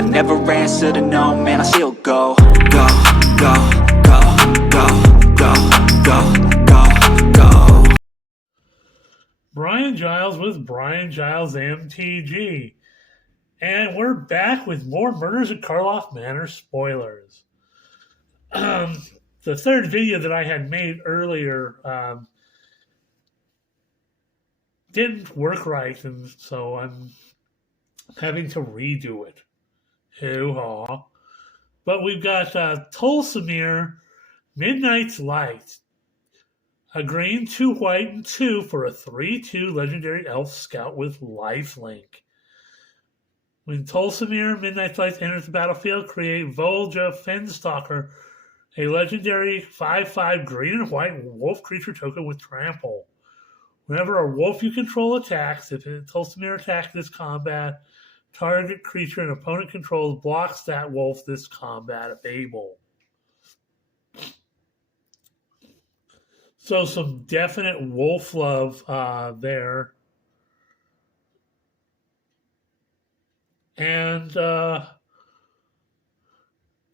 I never answer to no, man, I still go. Go, go, go, go, go, go, go, go. Brian Giles with Brian Giles MTG. And we're back with more Murders at Karlov Manor spoilers. The third video that I had made earlier didn't work right, and so I'm having to redo it. Hoo-ha. But we've got Tulsamere, Midnight's Light. A green, 2 white, and 2 for a 3/2 legendary elf scout with lifelink. When Tulsamere, Midnight's Light enters the battlefield, create Volja Fenstalker, a legendary 5/5 green and white wolf creature token with trample. Whenever a wolf you control attacks, if a Tulsamere attacks this combat, target creature an opponent controls blocks that wolf this combat able. So some definite wolf love there. And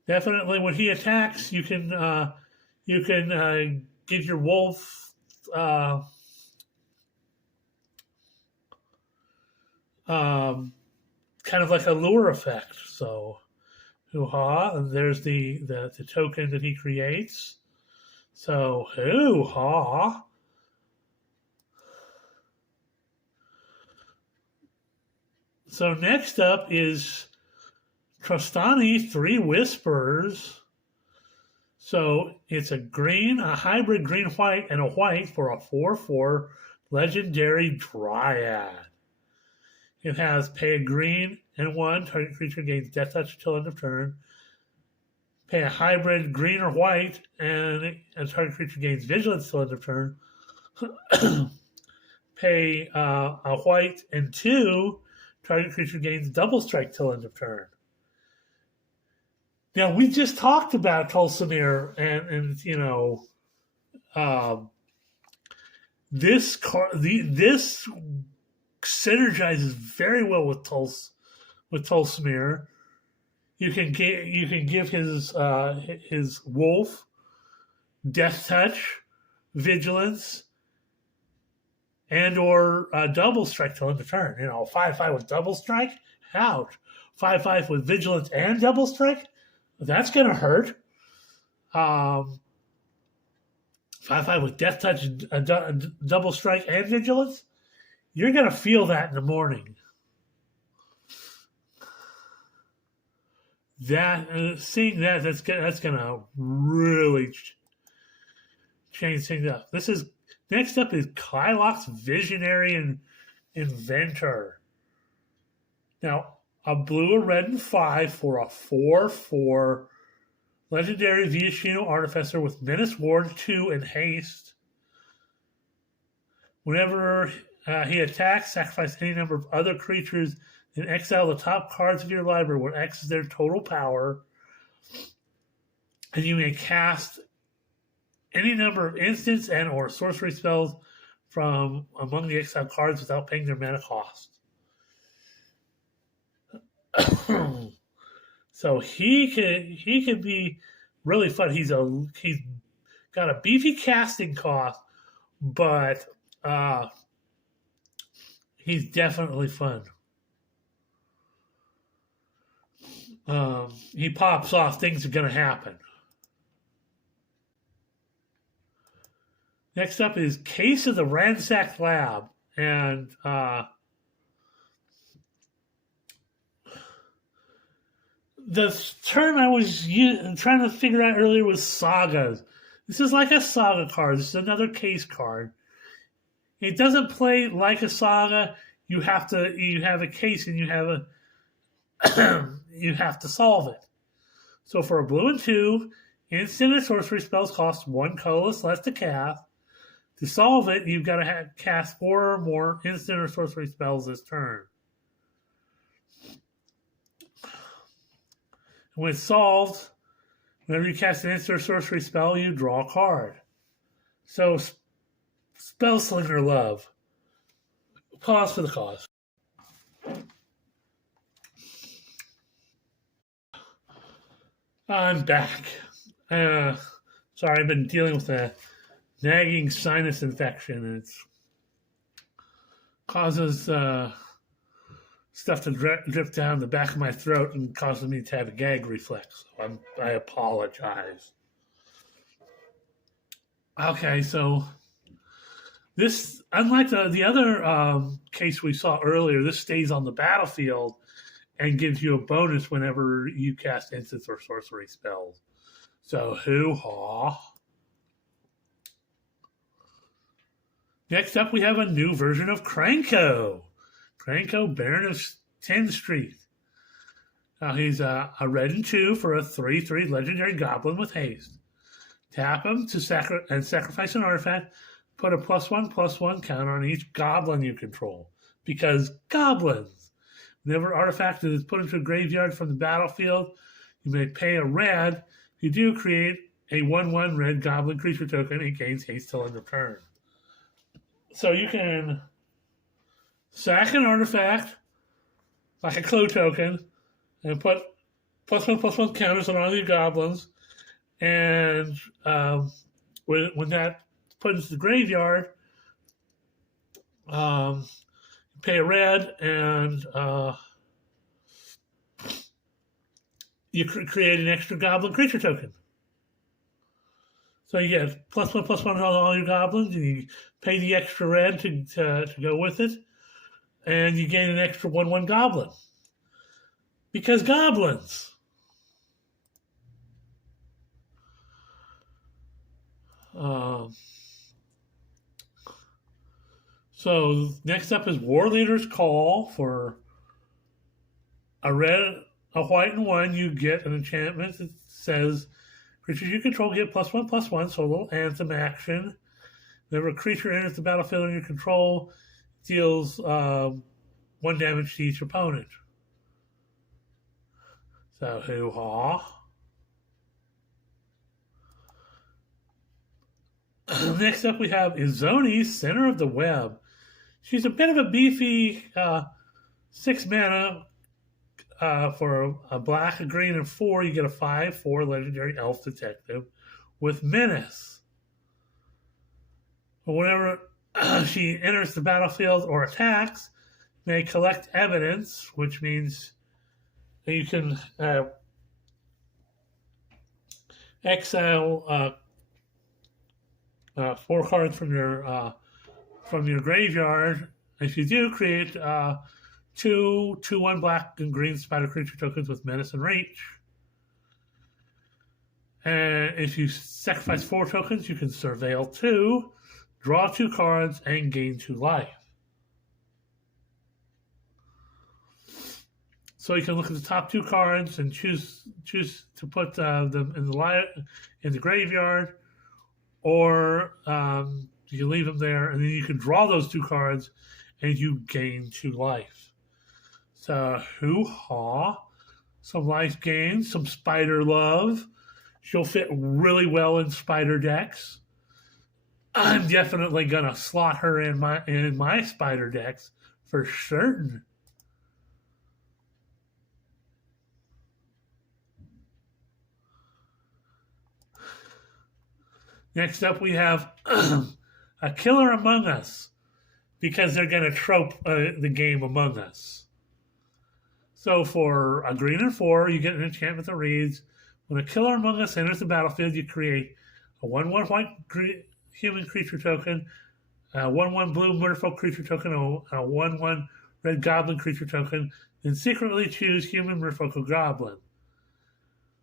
definitely when he attacks, you can give your wolf kind of like a lure effect. So, hoo-ha, and there's the token that he creates. So, hoo-ha. So next up is Trostani 3 Whispers. So it's a green, a hybrid green-white, and a white for a 4/4 legendary Dryad. It has pay a green and 1, target creature gains death touch until end of turn. Pay a hybrid green or white, and a target creature gains vigilance until end of turn. Pay a white and 2, target creature gains double strike till end of turn. Now, we just talked about Tulsamere, and you know, this synergizes very well with Tulsamere. You can give his wolf death touch, vigilance, and or double strike till end of turn. You know, 5/5 with double strike, ouch. 5/5 with vigilance and double strike, that's gonna hurt. 5/5 with death touch, double strike, and vigilance, you're gonna feel that in the morning. Seeing that's gonna really change things up. Next up is Kylox Visionary and Inventor. Now, a blue, a red, and 5 for a 4/4 legendary Viashino Artificer with Menace Ward 2 and Haste. Whenever he attacks, sacrifice any number of other creatures and exile the top cards of your library where X is their total power. And you may cast any number of instants and or sorcery spells from among the exiled cards without paying their mana cost. So he can be really fun. He's got a beefy casting cost, but he's definitely fun. He pops off, things are going to happen. Next up is Case of the Ransacked Lab. And the term I was trying to figure out earlier was sagas. This is like a saga card. This is another case card. It doesn't play like a saga. You have a case and you have to solve it. So for a blue and 2, instant and sorcery spells cost 1 colorless less to cast. To solve it, you've got to cast 4 or more instant or sorcery spells this turn. When solved, whenever you cast an instant or sorcery spell, you draw a card. So, Spellslinger love. Pause for the cause. I'm back. Uh, Sorry, I've been dealing with a nagging sinus infection, and it causes stuff to drip down the back of my throat and causes me to have a gag reflex. So I apologize. Okay, so this, unlike the other case we saw earlier, this stays on the battlefield and gives you a bonus whenever you cast instants or sorcery spells. So, hoo-ha. Next up, we have a new version of Cranko. Cranko, Baron of 10th Street. Now, he's a red and 2 for a 3/3 legendary goblin with haste. Tap him to sacrifice an artifact. Put a +1/+1 counter on each goblin you control. Because goblins. Whenever an artifact is put into a graveyard from the battlefield, you may pay a red. If you do, create a 1/1 red goblin creature token. It gains haste till end of turn. So you can sack an artifact, like a clue token, and put +1/+1 counters on all your goblins. And when that put into the graveyard, pay a red, and you create an extra goblin creature token. So you get +1/+1 on all your goblins, and you pay the extra red to go with it, and you gain an extra 1/1 goblin. Because goblins. So next up is War Leader's Call. For a red, a white, and 1. You get an enchantment that says creatures you control get +1/+1. So a little anthem action. Whenever a creature enters the battlefield under your control, deals 1 damage to each opponent. So hoo-ha. Next up we have Izoni, Center of the Web. She's a bit of a beefy 6 mana for a black, a green, and 4. You get a 5/4 legendary elf detective with menace. But whenever she enters the battlefield or attacks, may collect evidence, which means that you can exile 4 cards from your graveyard. If you do, create 2/1 black and green spider creature tokens with menace and reach. And if you sacrifice 4 tokens, you can surveil 2, draw 2 cards, and gain 2 life. So you can look at the top 2 cards and choose to put them in the graveyard, or you can leave them there, and then you can draw those 2 cards, and you gain 2 life. So hoo-ha, some life gain, some spider love. She'll fit really well in spider decks. I'm definitely gonna slot her in my spider decks for certain. Next up, we have a Killer Among Us, because they're going to trope the game Among Us. So for a green and 4, you get an enchantment that reads, when a Killer Among Us enters the battlefield, you create a 1/1 white human creature token, a 1/1 blue merfolk creature token, a 1/1 red goblin creature token, then secretly choose human, merfolk, or goblin.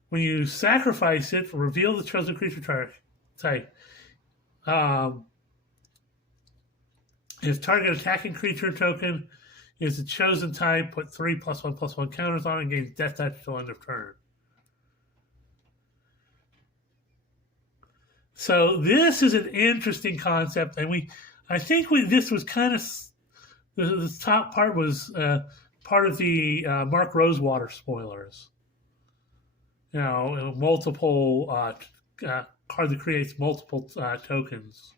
When you sacrifice it, reveal the chosen creature type. If target attacking creature token is the chosen type, put 3 +1/+1 counters on it and gains death touch till end of turn. So this is an interesting concept, and I think this was kind of the top part was part of the Mark Rosewater spoilers. You know, multiple card that creates multiple tokens.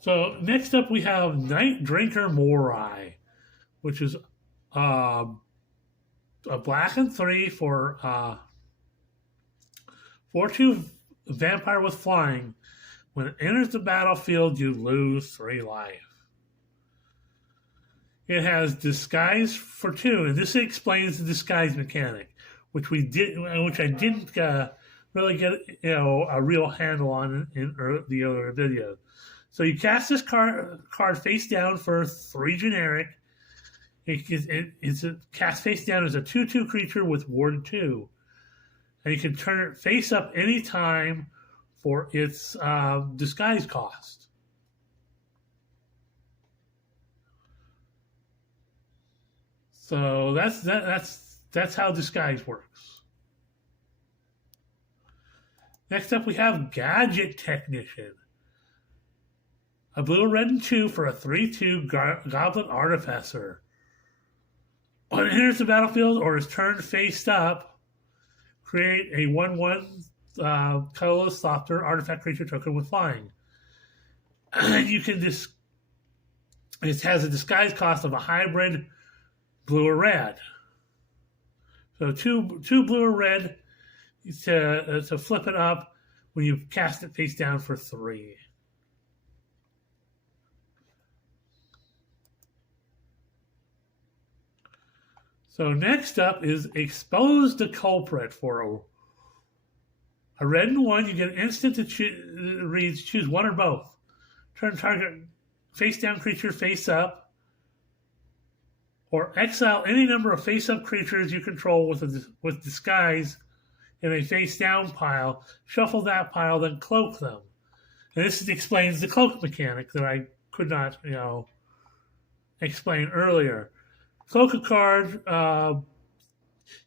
So next up we have Night Drinker Morai, which is a black and 3 for 4/2 vampire with flying. When it enters the battlefield, you lose 3 life. It has disguise for 2, and this explains the disguise mechanic, which I didn't really get a real handle on in the other video. So you cast this card face down for 3 generic. It's a cast face down as a 2/2 creature with ward 2, and you can turn it face up anytime for its disguise cost. So that's how disguise works. Next up, we have Gadget Technician. A blue, red, and 2 for a 3/2 Goblin Artificer. When it enters the battlefield or is turned face up, create a 1/1 colorless softer artifact creature token with flying. You can it has a disguise cost of a hybrid blue or red. So two blue or red to flip it up when you cast it face down for 3. So next up is Expose the Culprit for a red and 1. You get an instant that reads choose one or both. Turn target face down creature face up, or exile any number of face up creatures you control with disguise in a face down pile. Shuffle that pile, then cloak them. And this explains the cloak mechanic that I could not, explain earlier. Cloak a card.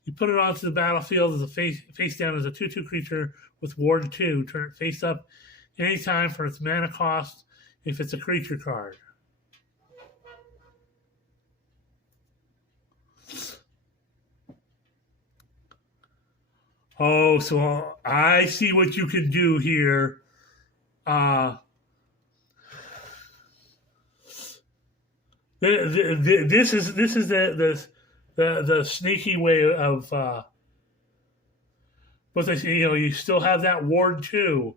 You put it onto the battlefield as a face down as a 2/2 creature with ward 2. Turn it face up anytime for its mana cost if it's a creature card. Oh, so I see what you can do here. This is the sneaky way of but they say, you still have that ward 2.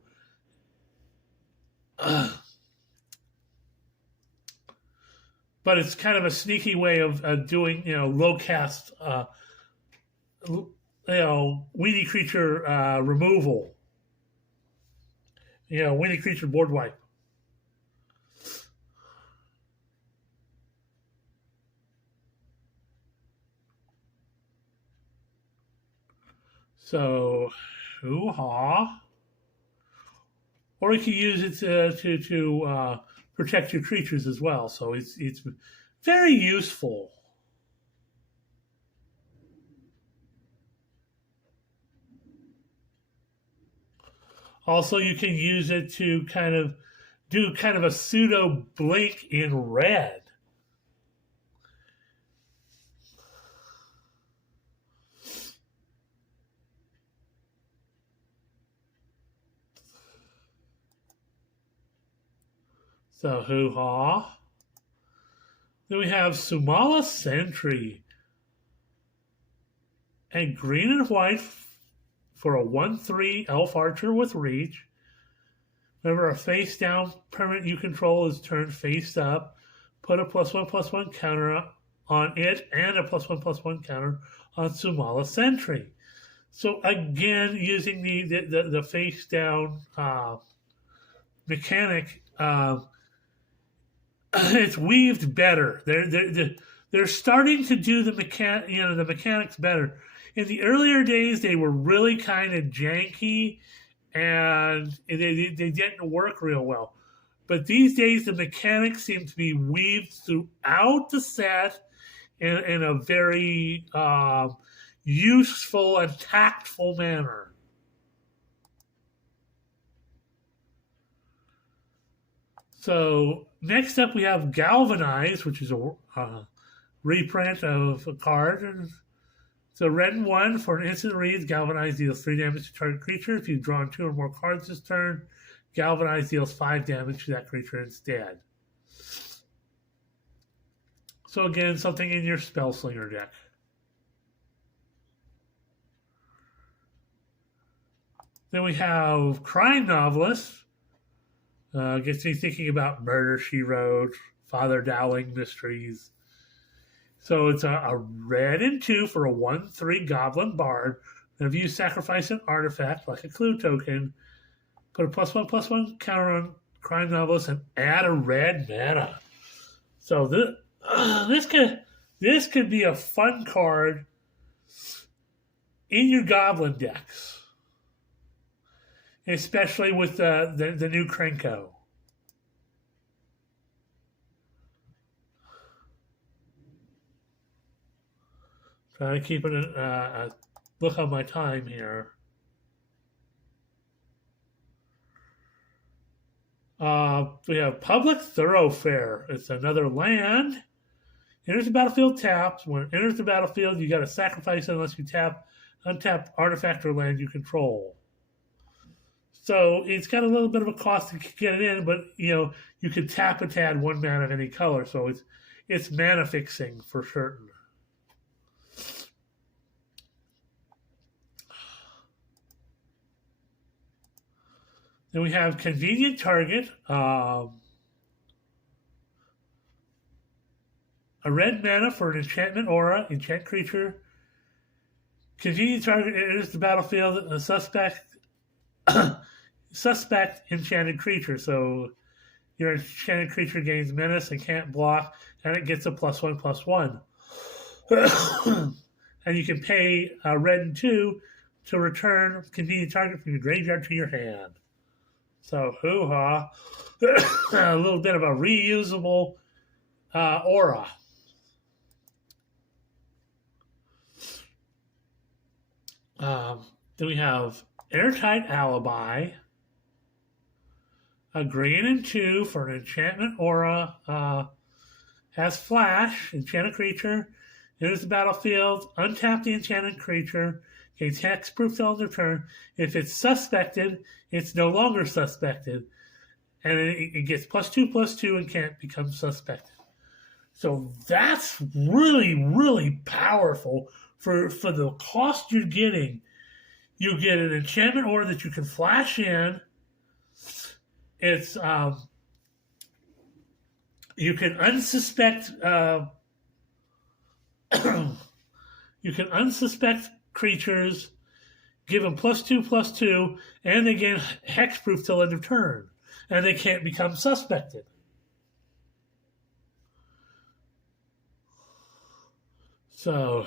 But it's kind of a sneaky way of doing low cast weenie creature removal. Weenie creature board wipe. So, hoo-ha. Or you can use it to protect your creatures as well. So it's very useful. Also, you can use it to do a pseudo blink in red. So, hoo-ha. Then we have Sumala Sentry. And green and white for a 1/3 elf archer with reach. Whenever a face down permanent you control is turned face up, put a +1/+1 counter on it and a +1/+1 counter on Sumala Sentry. So again, using the face down mechanic, it's weaved better. They're starting to do the mechanics better. In the earlier days, they were really kind of janky, and they didn't work real well. But these days, the mechanics seem to be weaved throughout the set in a very useful and tactful manner. So next up, we have Galvanize, which is a reprint of a card. And so red and 1 for an instant reads, Galvanize deals 3 damage to target creature. If you've drawn 2 or more cards this turn, Galvanize deals 5 damage to that creature instead. So again, something in your Spellslinger deck. Then we have Crime Novelist. Gets me thinking about Murder, She Wrote, Father Dowling Mysteries. So it's a red and 2 for a 1/3 Goblin Bard. And if you sacrifice an artifact, like a clue token, put a +1/+1 counter on Crime Novelist and add a red mana. So this could be a fun card in your Goblin decks, especially with the new Krenko. Trying to keep a look on my time here. We have Public Thoroughfare. It's another land. Enters the battlefield tapped. When it enters the battlefield, you got to sacrifice it unless you untap artifact or land you control. So it's got a little bit of a cost to get it in, but you can tap it to add 1 mana of any color. So it's mana fixing for certain. Then we have Convenient Target. A red mana for an enchantment aura, enchant creature. Convenient target enters the battlefield, a suspect enchanted creature. So your enchanted creature gains menace and can't block, and it gets a +1/+1. And you can pay a red and 2 to return convenient target from your graveyard to your hand. So hoo-ha. A little bit of a reusable aura. Then we have Airtight Alibi. A green and 2 for an enchantment aura. Has flash, enchanted creature. Enters the battlefield, untap the enchanted creature, gains hexproof till end of turn. If it's suspected, it's no longer suspected. And it gets +2/+2 and can't become suspected. So that's really, really powerful for the cost you're getting. You get an enchantment aura that you can flash in. It's you can unsuspect you can unsuspect creatures, give them +2/+2, and they gain hexproof till end of turn, and they can't become suspected. So,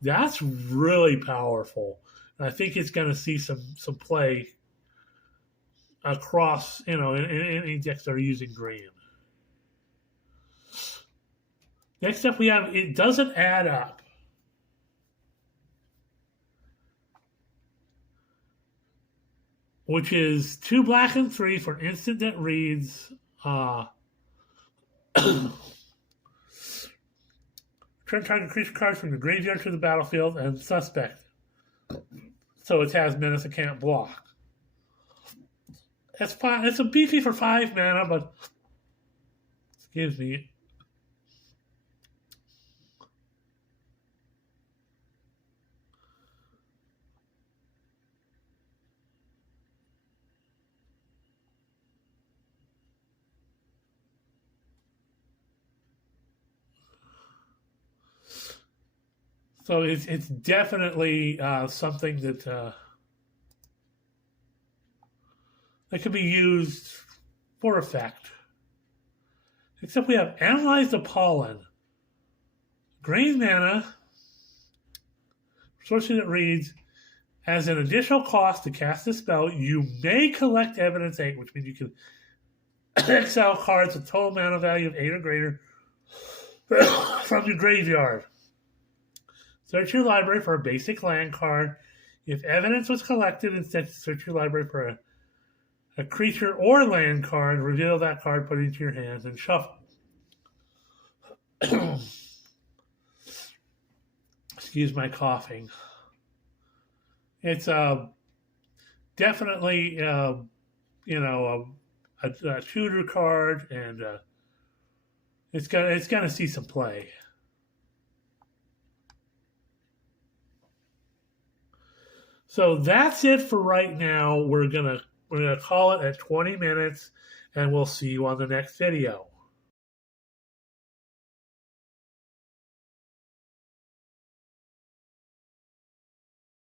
that's really powerful. And I think it's going to see some play across, in any decks that are using green. Next up, we have It Doesn't Add Up. Which is 2 black and 3 for an instant that reads turn target creature cards from the graveyard to the battlefield and suspect. So it has menace and can't block. It's fine. It's a beefy for 5 mana, but excuse me. So it's definitely something that could be used for effect. Except we have Analyze the Pollen. Green mana, sorcery that reads, as an additional cost to cast a spell, you may collect Evidence 8, which means you can exile cards with total mana value of 8 or greater from your graveyard. Search your library for a basic land card. If evidence was collected, instead search your library for a creature or land card. Reveal that card, put it into your hands, and shuffle. Excuse my coughing. It's definitely, you know, a shooter card, and it's gonna see some play. So that's it for right now. We're gonna call it at 20 minutes, and we'll see you on the next video.